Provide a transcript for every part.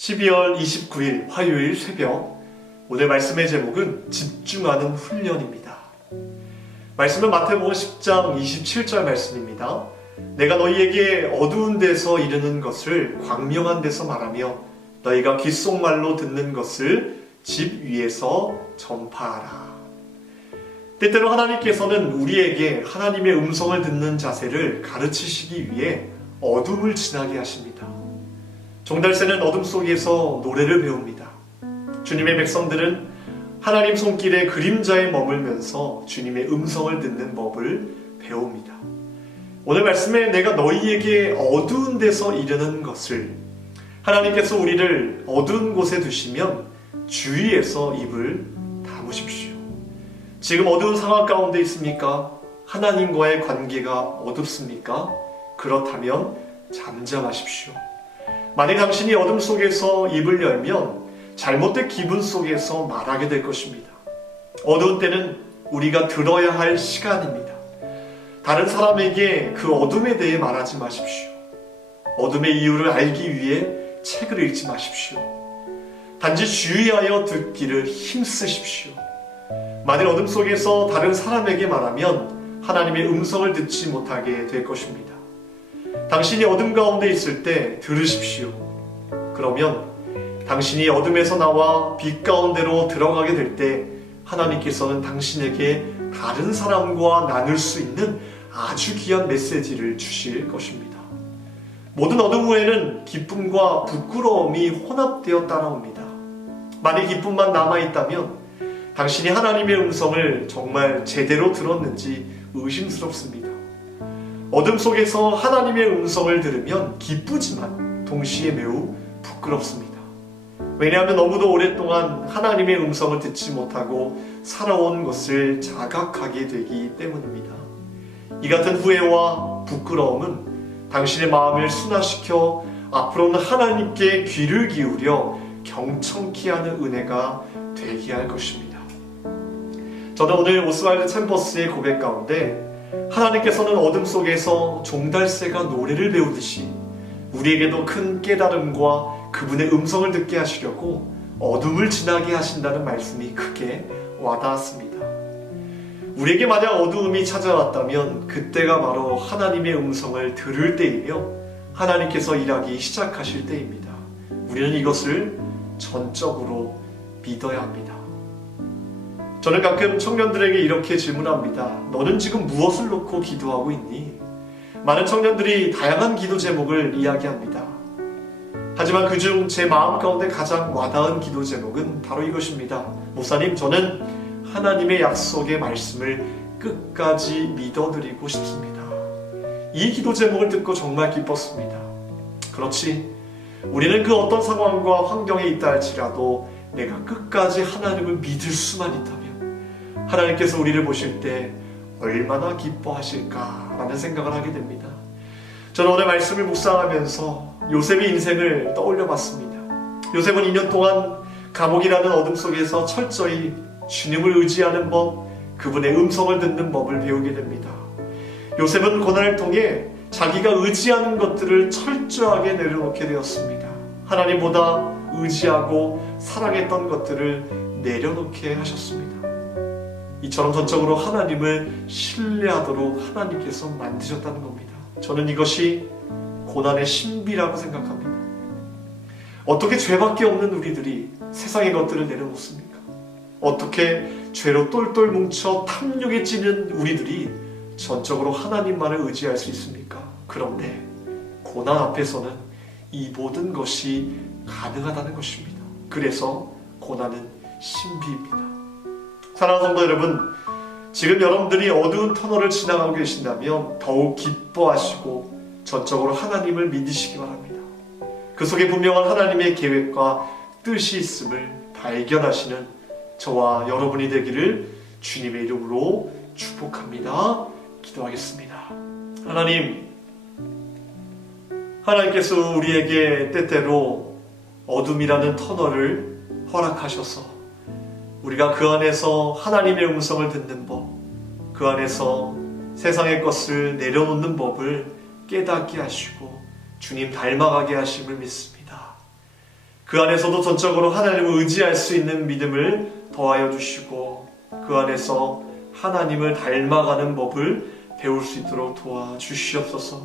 12월 29일 화요일 새벽, 오늘 말씀의 제목은 집중하는 훈련입니다. 말씀은 마태복음 10장 27절 말씀입니다. 내가 너희에게 어두운 데서 이르는 것을 광명한 데서 말하며 너희가 귓속말로 듣는 것을 집 위에서 전파하라. 때때로 하나님께서는 우리에게 하나님의 음성을 듣는 자세를 가르치시기 위해 어둠을 지나게 하십니다. 종달새는 어둠 속에서 노래를 배웁니다. 주님의 백성들은 하나님 손길의 그림자에 머물면서 주님의 음성을 듣는 법을 배웁니다. 오늘 말씀에 내가 너희에게 어두운 데서 이르는 것을, 하나님께서 우리를 어두운 곳에 두시면 주위에서 입을 다무십시오. 지금 어두운 상황 가운데 있습니까? 하나님과의 관계가 어둡습니까? 그렇다면 잠잠하십시오. 만약 당신이 어둠 속에서 입을 열면 잘못된 기분 속에서 말하게 될 것입니다. 어두운 때는 우리가 들어야 할 시간입니다. 다른 사람에게 그 어둠에 대해 말하지 마십시오. 어둠의 이유를 알기 위해 책을 읽지 마십시오. 단지 주의하여 듣기를 힘쓰십시오. 만일 어둠 속에서 다른 사람에게 말하면 하나님의 음성을 듣지 못하게 될 것입니다. 당신이 어둠 가운데 있을 때 들으십시오. 그러면 당신이 어둠에서 나와 빛 가운데로 들어가게 될 때 하나님께서는 당신에게 다른 사람과 나눌 수 있는 아주 귀한 메시지를 주실 것입니다. 모든 어둠 후에는 기쁨과 부끄러움이 혼합되어 따라옵니다. 만약 기쁨만 남아있다면 당신이 하나님의 음성을 정말 제대로 들었는지 의심스럽습니다. 어둠 속에서 하나님의 음성을 들으면 기쁘지만 동시에 매우 부끄럽습니다. 왜냐하면 너무도 오랫동안 하나님의 음성을 듣지 못하고 살아온 것을 자각하게 되기 때문입니다. 이 같은 후회와 부끄러움은 당신의 마음을 순화시켜 앞으로는 하나님께 귀를 기울여 경청케 하는 은혜가 되게 할 것입니다. 저는 오늘 오스왈드 챔버스의 고백 가운데 하나님께서는 어둠 속에서 종달새가 노래를 배우듯이 우리에게도 큰 깨달음과 그분의 음성을 듣게 하시려고 어둠을 지나게 하신다는 말씀이 크게 와닿았습니다. 우리에게 만약 어두움이 찾아왔다면 그때가 바로 하나님의 음성을 들을 때이며 하나님께서 일하기 시작하실 때입니다. 우리는 이것을 전적으로 믿어야 합니다. 저는 가끔 청년들에게 이렇게 질문합니다. 너는 지금 무엇을 놓고 기도하고 있니? 많은 청년들이 다양한 기도 제목을 이야기합니다. 하지만 그중 제 마음 가운데 가장 와닿은 기도 제목은 바로 이것입니다. 목사님, 저는 하나님의 약속의 말씀을 끝까지 믿어드리고 싶습니다. 이 기도 제목을 듣고 정말 기뻤습니다. 그렇지, 우리는 그 어떤 상황과 환경에 있다 할지라도 내가 끝까지 하나님을 믿을 수만 있다면 하나님께서 우리를 보실 때 얼마나 기뻐하실까라는 생각을 하게 됩니다. 저는 오늘 말씀을 묵상하면서 요셉의 인생을 떠올려 봤습니다. 요셉은 2년 동안 감옥이라는 어둠 속에서 철저히 주님을 의지하는 법, 그분의 음성을 듣는 법을 배우게 됩니다. 요셉은 고난을 통해 자기가 의지하는 것들을 철저하게 내려놓게 되었습니다. 하나님보다 의지하고 사랑했던 것들을 내려놓게 하셨습니다. 이처럼 전적으로 하나님을 신뢰하도록 하나님께서 만드셨다는 겁니다. 저는 이것이 고난의 신비라고 생각합니다. 어떻게 죄밖에 없는 우리들이 세상의 것들을 내려놓습니까? 어떻게 죄로 똘똘 뭉쳐 탐욕에 찌는 우리들이 전적으로 하나님만을 의지할 수 있습니까? 그런데 고난 앞에서는 이 모든 것이 가능하다는 것입니다. 그래서 고난은 신비입니다. 사랑하는 성도 여러분, 지금 여러분들이 어두운 터널을 지나가고 계신다면 더욱 기뻐하시고 전적으로 하나님을 믿으시기 바랍니다. 그 속에 분명한 하나님의 계획과 뜻이 있음을 발견하시는 저와 여러분이 되기를 주님의 이름으로 축복합니다. 기도하겠습니다. 하나님께서 우리에게 때때로 어둠이라는 터널을 허락하셔서 우리가 그 안에서 하나님의 음성을 듣는 법, 그 안에서 세상의 것을 내려놓는 법을 깨닫게 하시고 주님 닮아가게 하심을 믿습니다. 그 안에서도 전적으로 하나님을 의지할 수 있는 믿음을 더하여 주시고 그 안에서 하나님을 닮아가는 법을 배울 수 있도록 도와주시옵소서.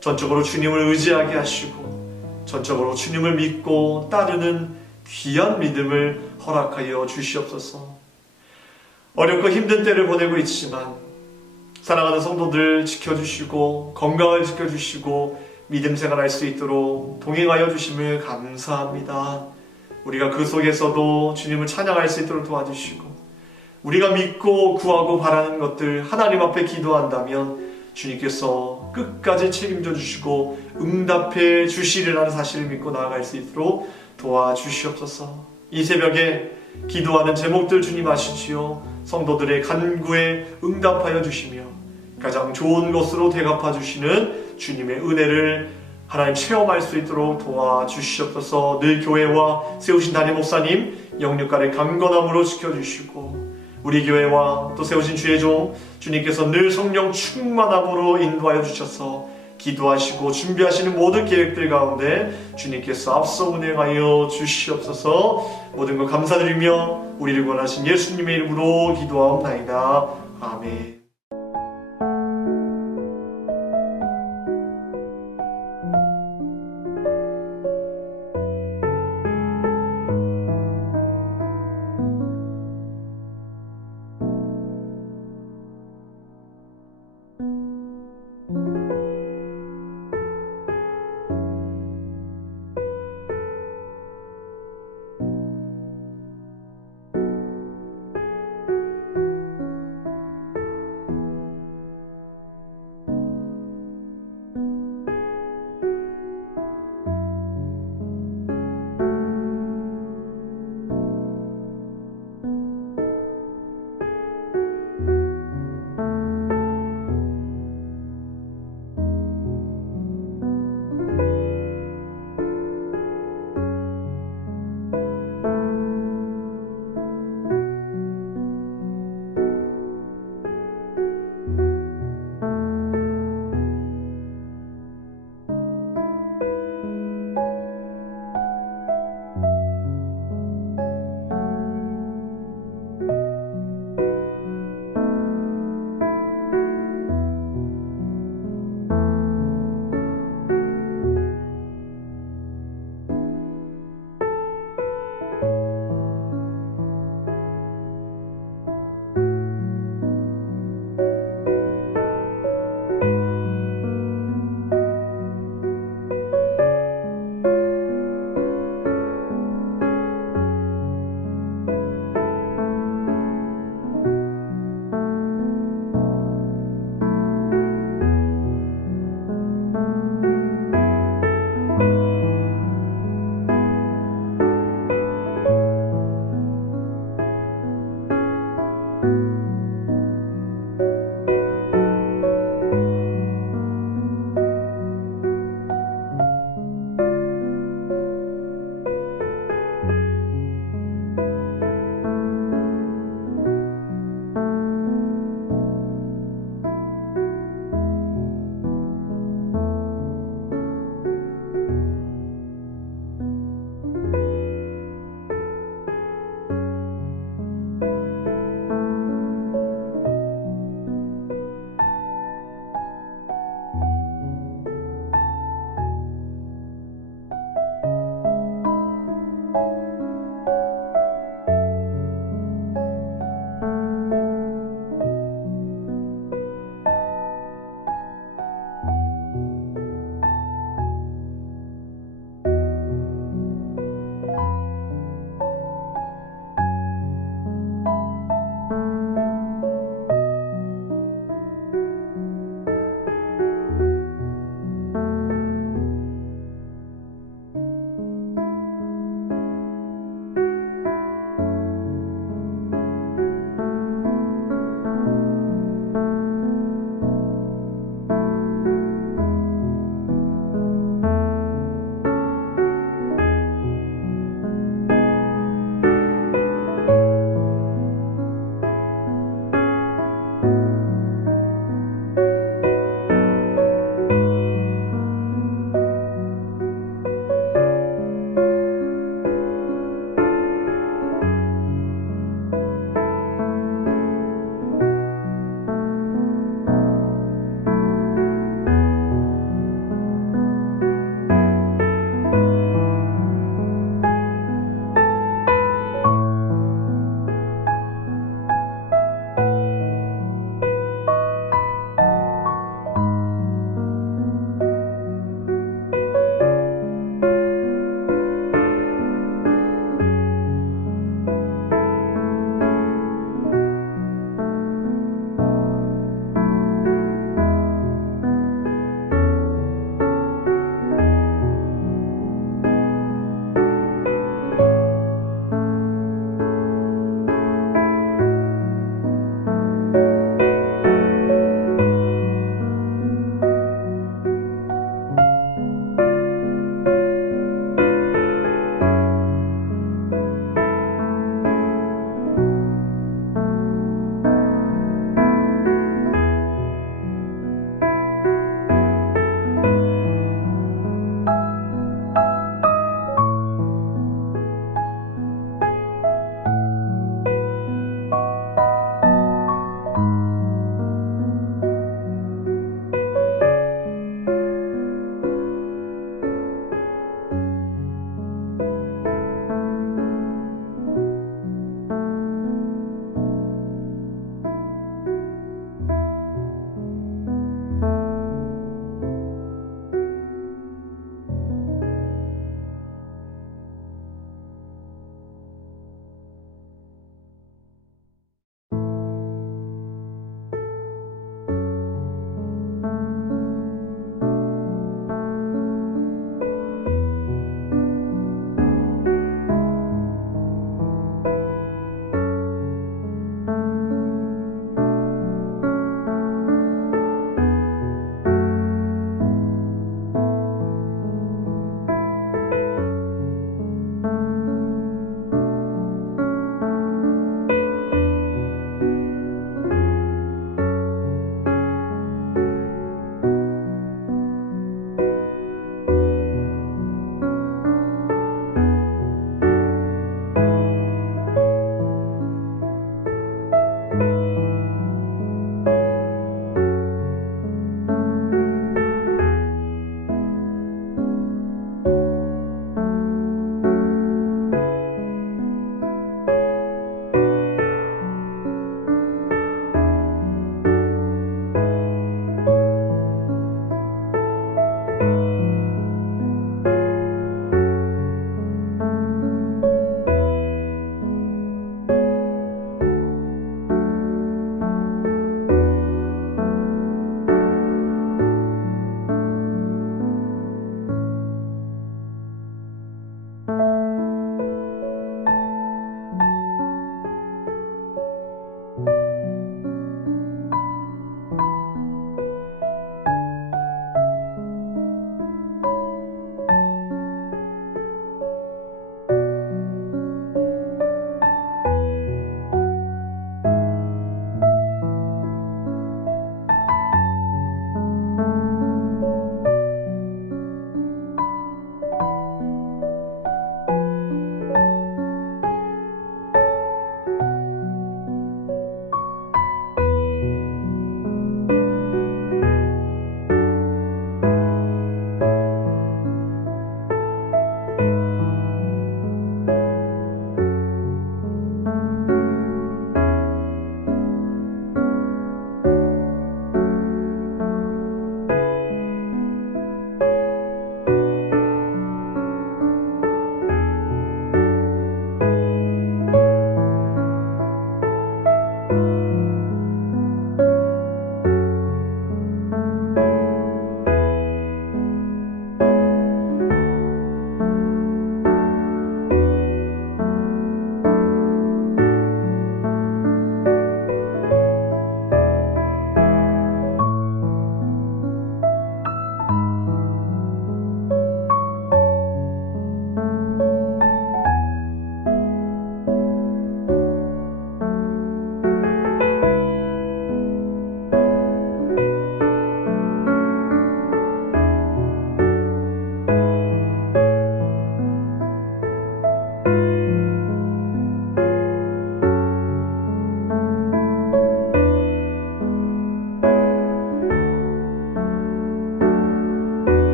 전적으로 주님을 의지하게 하시고 전적으로 주님을 믿고 따르는 귀한 믿음을 허락하여 주시옵소서. 어렵고 힘든 때를 보내고 있지만 사랑하는 성도들 지켜주시고 건강을 지켜주시고 믿음 생활할 수 있도록 동행하여 주심을 감사합니다. 우리가 그 속에서도 주님을 찬양할 수 있도록 도와주시고 우리가 믿고 구하고 바라는 것들 하나님 앞에 기도한다면 주님께서 끝까지 책임져 주시고 응답해 주시리라는 사실을 믿고 나아갈 수 있도록 도와주시옵소서. 이 새벽에 기도하는 제목들 주님 아시지요. 성도들의 간구에 응답하여 주시며 가장 좋은 것으로 대갚아 주시는 주님의 은혜를 하나님 체험할 수 있도록 도와주시옵소서. 늘 교회와 세우신 담임 목사님 영육간의 강건함으로 지켜주시고 우리 교회와 또 세우신 주의 종 주님께서 늘 성령 충만함으로 인도하여 주셔서 기도하시고 준비하시는 모든 계획들 가운데 주님께서 앞서 운행하여 주시옵소서. 모든 것 감사드리며 우리를 구원하신 예수님의 이름으로 기도하옵나이다. 아멘.